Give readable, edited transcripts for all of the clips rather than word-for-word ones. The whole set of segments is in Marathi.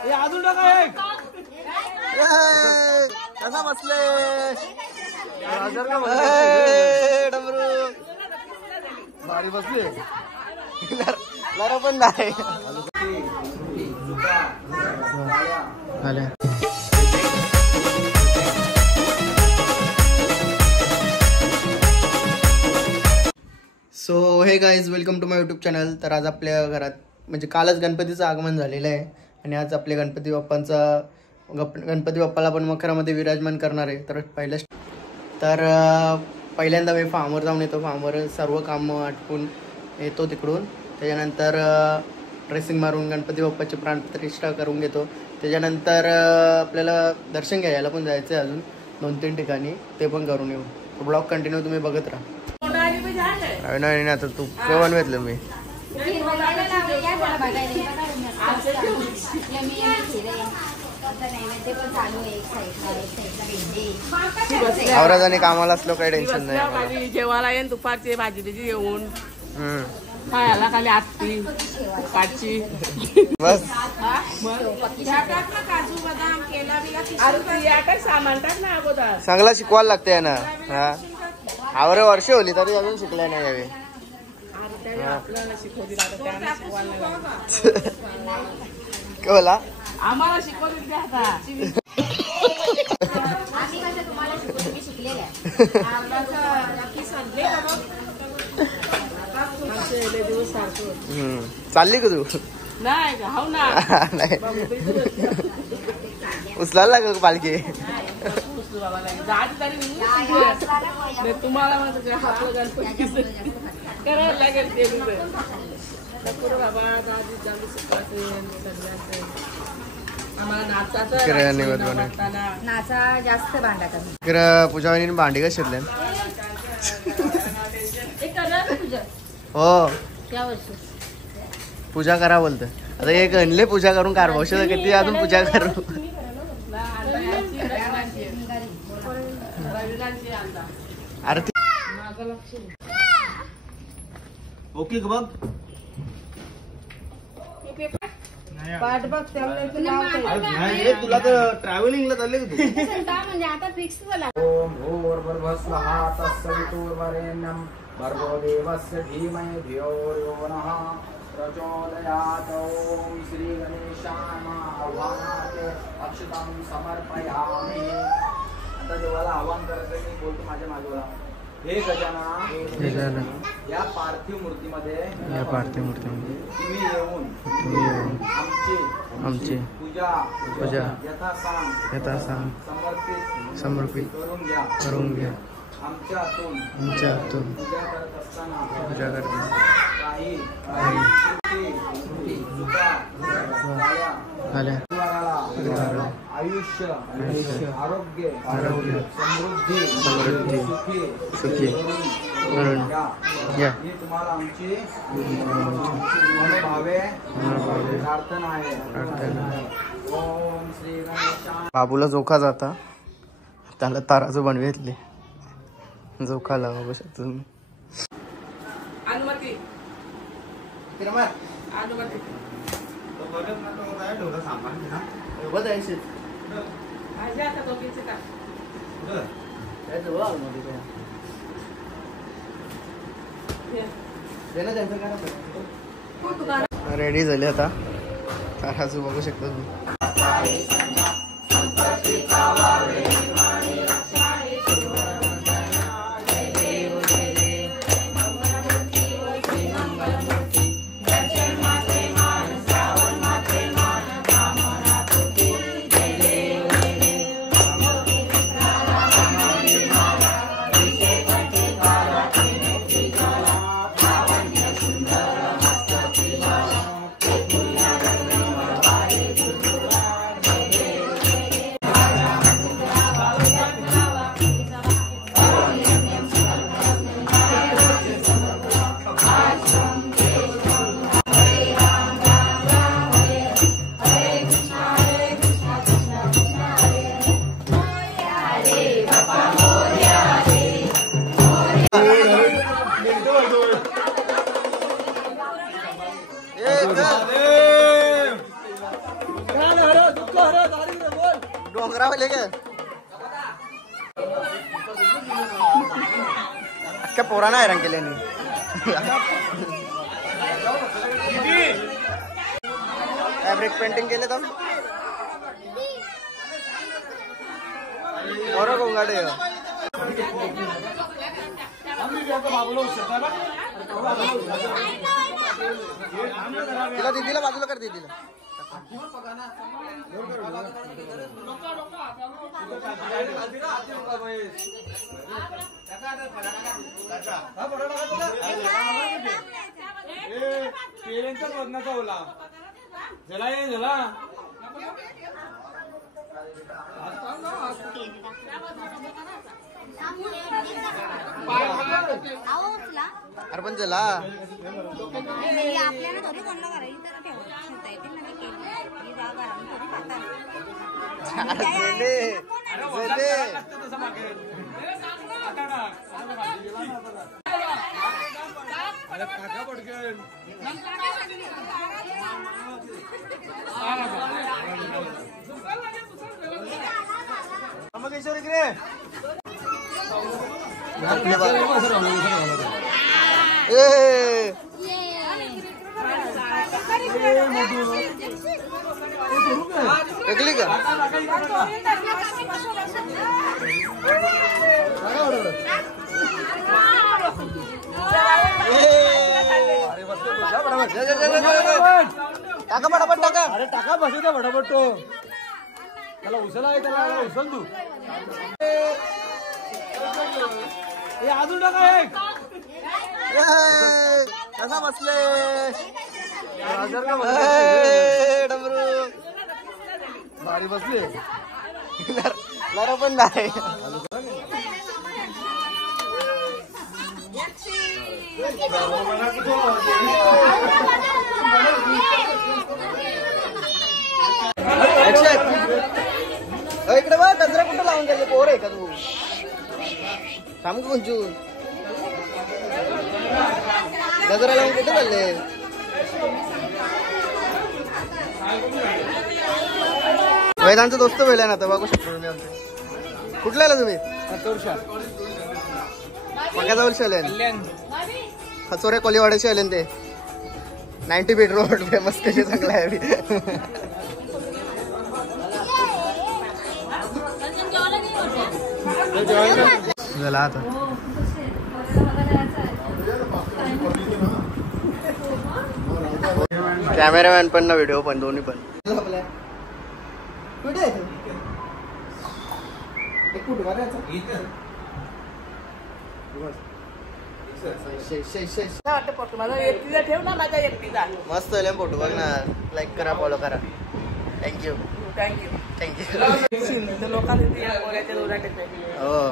अजून टाका एक. कसा बसले डमरू भारी बसले. लरा पण नाही. So hey guys, welcome to my YouTube channel. तर आज आपल्या घरात म्हणजे कालच गणपतीचं आगमन झालेलं आहे आणि आज आपल्या गणपती बाप्पाला पण मखरामध्ये विराजमान करणार आहे. तर पहिल्यांदा मी फार्मवर जाऊन येतो. फार्मवर सर्व कामं आटपून येतो तिकडून. त्याच्यानंतर ड्रेसिंग मारून गणपती बाप्पाची प्राणप्रतिष्ठा करून घेतो. त्याच्यानंतर आपल्याला दर्शन घ्यायला पण जायचं आहे अजून 2-3 ठिकाणी, ते पण करून येऊ. ब्लॉग कंटिन्यू तुम्ही बघत राहा. नाही आता तू केव्हा घेतलं मी आवराज आणि कामाला असलो काही टेन्शन नाही. जेवायला येईन दुपारची भाजी बिजी येऊन खायला खाली आत्ती काची बस. काजू बदाम केला सामान टाक ना अगोदर. चांगला शिकवायला लागते ना. हा आवरे वर्ष होली तरी अजून शिकलाय नाही यावे. आपल्याला शिकवली बोला आम्हाला शिकवली आता. चालली का तू? नाही हो ना. उचलायला लागल पालखी. तुम्हाला करायला लागेल ते बाबा. नाचा जास्त भांडा पूजावानी भांडी कशी शिरले हो. पूजा करा बोलत. आता एक आणले पूजा करून कारभावश किती अजून पूजा करू. अरे ओके बघ पाठ बघ. तुला तर ट्रॅव्हलिंगला चालले का तू? म्हणजे आता फिक्स बोला. ओम भूर्भुवस्वः तत्सवितुर्वरेण्यं भर्गो देवस्य धीमहि धियो यो नः प्रचोदयात्. ओम श्री गणेशाय नमः. अक्षतां समर्पयामि. आता देवाला आवाहन करायचं मी बोलतो माझ्या मागोला. हे गजानन या पार्थिव मूर्तीमध्ये तुम्ही येऊन आमची पूजा यथासांग समर्पित करून घ्या. आमच्या हातून पूजा करत काही आयुष्य आरोग्य समृद्धी सुखी ही तुम्हाला आमची मनोभावे प्रार्थना आहे. ओम श्री गणेशाय. बाबूला जोखा जाता त्याला ताराचं बनवेतले जोखा लावा बघू शकतो तुम्ही. अनुमती रेडी झाले आता. ताराचं बघू शकता तुम्ही. वाले का अख्ख्या पोराना हैराण केले फॅब्रिक पेंटिंग केले तर और गोंगाडे तिला दीदीला बाजूला कर दीदीला अरे पण चला आपल्याला थोडी कोणाला करायची तर ठेवता येतील ना टकली का टाका पटापट टाका अरे टाका बसू द्या फटाफट तो त्याला उचला आहे त्याला उचल तू अजून टाका एक कसा बसले डमरू भारी बसले लरा पण नाही इकडे बघ गजरा कुठं लावून गेले पोर आहे का तू सांग कोणचू गजरा लावून कुठे चालले वेदांचा दोस्त वेळ ना आता बघू शकतो तुम्ही आमचे कुठला आला तुम्ही जवळ शाले खचोरे कोलीवाड्याचे आले ते 90 फीट रोड फेमस कशी चांगला आहे झाला आता कॅमेरामॅन पण ना व्हिडिओ पण दोन्ही पण कुठे ठेव ना माझ्या एकटीचा मस्त आले फोटो बघ ना लाईक करा फॉलो करा थँक्यू थँक्यू थँक्यू लोकांनी हो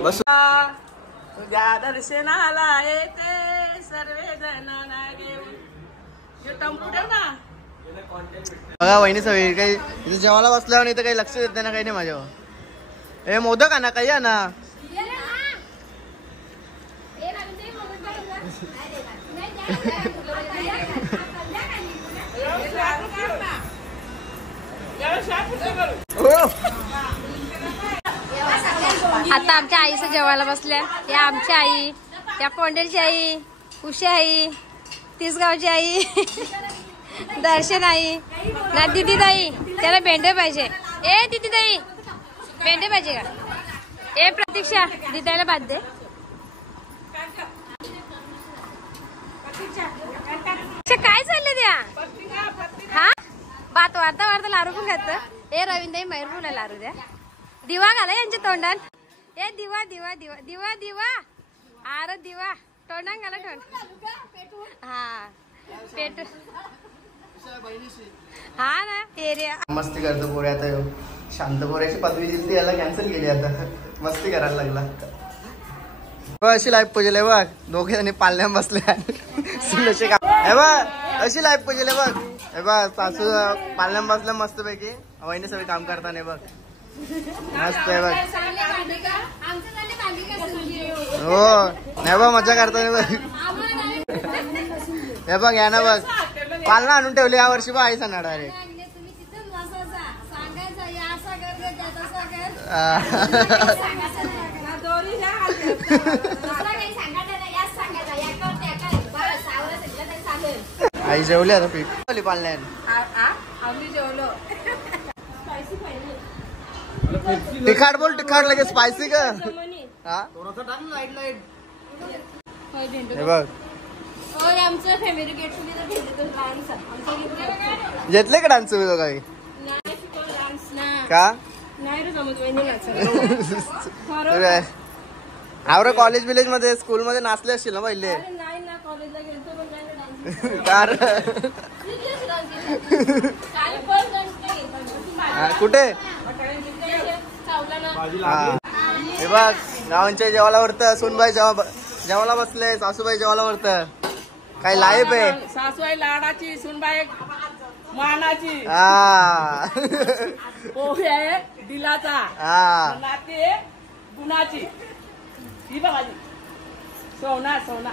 बस तुझ्या दर्शनाला येते सर्वे जणांना घेऊन टंपू ठेव ना बघा वहिनी सवयी काही जेवायला बसल्यावर नाही तर काही लक्ष देत नाही ना काही नाही माझ्यावर हे मोदक आणा काही आणा आता आमच्या आईचं जेवायला बसल्या या आमची आई त्या पोंडेलची आई उषा आई तिसगावची आई दर्शन आई ना दिदी ताई त्याला भेंडे पाहिजे ए दिदी ताई भेंडे पाहिजे का ए प्रतीक्षा दिदायला बाद दे काय चालले त्या हा बात वार्ता वार्ता लारू पण घात ए रवींदाई मयूर बोला लारू द्या दिवा घाला यांच्या तोंडात ए दिवा दिवा दिवा दिवा दिवा आर दिवा तोंडात घाला तोंड हा पेटू हा ना एरिया मस्ती करतो पोरे आता शांत पोऱ्याची पदवी दिली ती याला कॅन्सल केली आता मस्ती करायला लागला अशी लाईफ पुजले बघ दोघे जणी पालण्या बसले सुनेचे काम हे बघ अशी लाईफ पुजले बघ हे बघ सासू पालण्या बसल्या मस्त पैकी वहिनी सगळे काम करताना बघ मस्त आहे बघ हो नाही बघ मजा करताना बघ हे बघ या ना बघ पालना आणून ठेवली या वर्षी बघ आई सांगणार अरे आई जेवली आता पीठ पाळण्यान आम्ही जेवलो. तिखाट बोल तिखाट लगेच स्पायसी का हा थोडासा टाक ना लाईट. हे बघ आमचं फॅमिली गेट घेतले का डान्स तुम्ही दोघांनी का आवरे कॉलेज विलेज मध्ये स्कूल मध्ये नाचले असतील ना पहिले कार कुठे हे बघ गावांच्या जेवायला वरतं सुनबाई जेवायला बसले सासूबाई जेवायला वरतं काय लाईफ आहे सासूबाई लाडाची सुनबाई मानाची पोहे आहे दिलाचा नाते गुणाची ही बघाची सोना सोना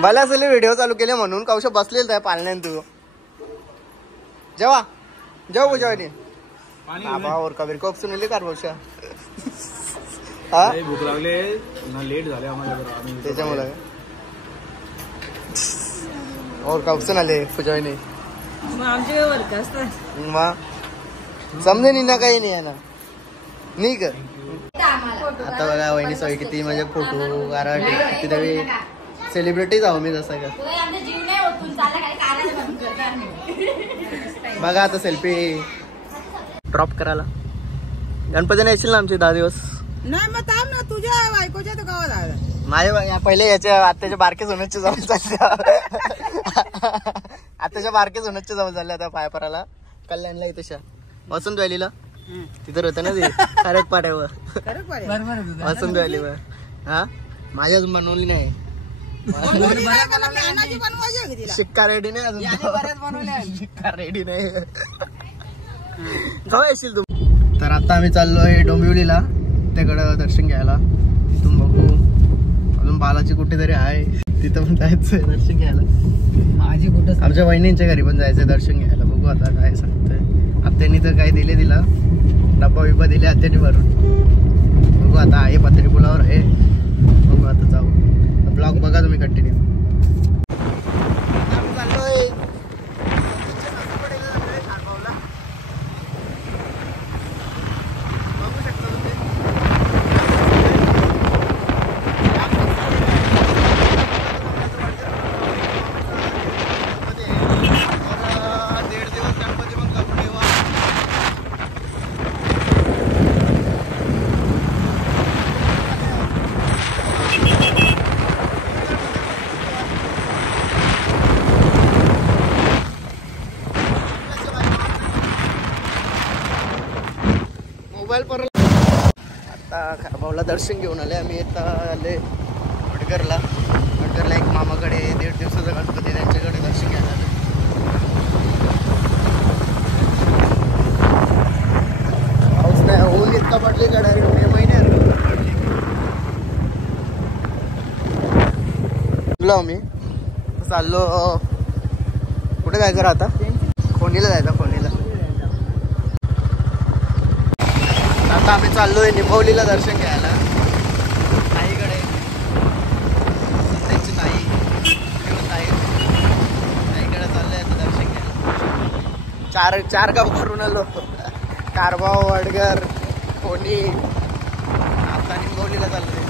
मला असले व्हिडिओ चालू केले म्हणून कौश बसलेल त्या पालण्यान तू जेवा जेव जेवानी बाबावर कबीर कोपसून इली कार भाषा भूक लागले लेट झाले आम्हाला त्याच्यामुळे और कौशन आले पुजावणी आमच्या वर्क असतात मग समजे नाही ना काही नाही आहे ना नाही का आता बघा वहिनी सवय किती म्हणजे फोटो गाराटे किती तरी सेलिब्रिटी जाऊ मी जसं का बघा आता सेल्फी ड्रॉप करायला गणपतीने येशील ना आमचे 10 दिवस नाही मग थांब ना तुझ्या बायकोच्या तर गावात आला माझ्या पहिले याच्या आत्याच्या बारके सोन्याचे जवळ चालल्या आत्याच्या बारके सोन्याचे जवळ चालल्या आता पायापराला कल्याणला तशा वसंत व्हॅलीला तिथं होतं ना ते खरक पाड्यावर वसंत व्हॅलीवर हा माझी अजून बनवली नाही शिक्का रेडी नाही अजून शिक्का रेडी नाही जाऊ येशील तू तर आता आम्ही चाललोय डोंबिवलीला त्याकडं दर्शन घ्यायला तिथून बघू अजून बालाची कुठेतरी आहे तिथं पण जायचंय दर्शन घ्यायला माझी कुठं आमच्या वहिनींच्या घरी पण जायचंय दर्शन घ्यायला बघू आता काय सांगतंय आत्यानी तर काय दिले तिला डब्बा बिब्बा दिले आत्यानी भरून बघू आता आहे पत्री पुलावर आहे बघू आता जाऊ ब्लॉग बघा तुम्ही कंटिन्यू चाललोय बघू शकता तुम्ही मोबाईल पर आता खारबावला दर्शन घेऊन आले आम्ही आता आले वडगरला एक मामाकडे 1.5 दिवसाचा गणपती त्यांच्याकडे दर्शन घ्यायला आले पाऊस नाही ऊन इतका पडले का डायरेक्ट मे महिन्यात मी चाललो कुठे जायचं आता फोनीला जायचं फोनीला आता आम्ही चाललोय निंबवलीला दर्शन घ्यायला ताईकडे त्यांची ताईकडे चाललोय आता दर्शन घ्यायला चार गाव करून आलो कारभाव वडगर फोनी आता निंबवलीला चाललोय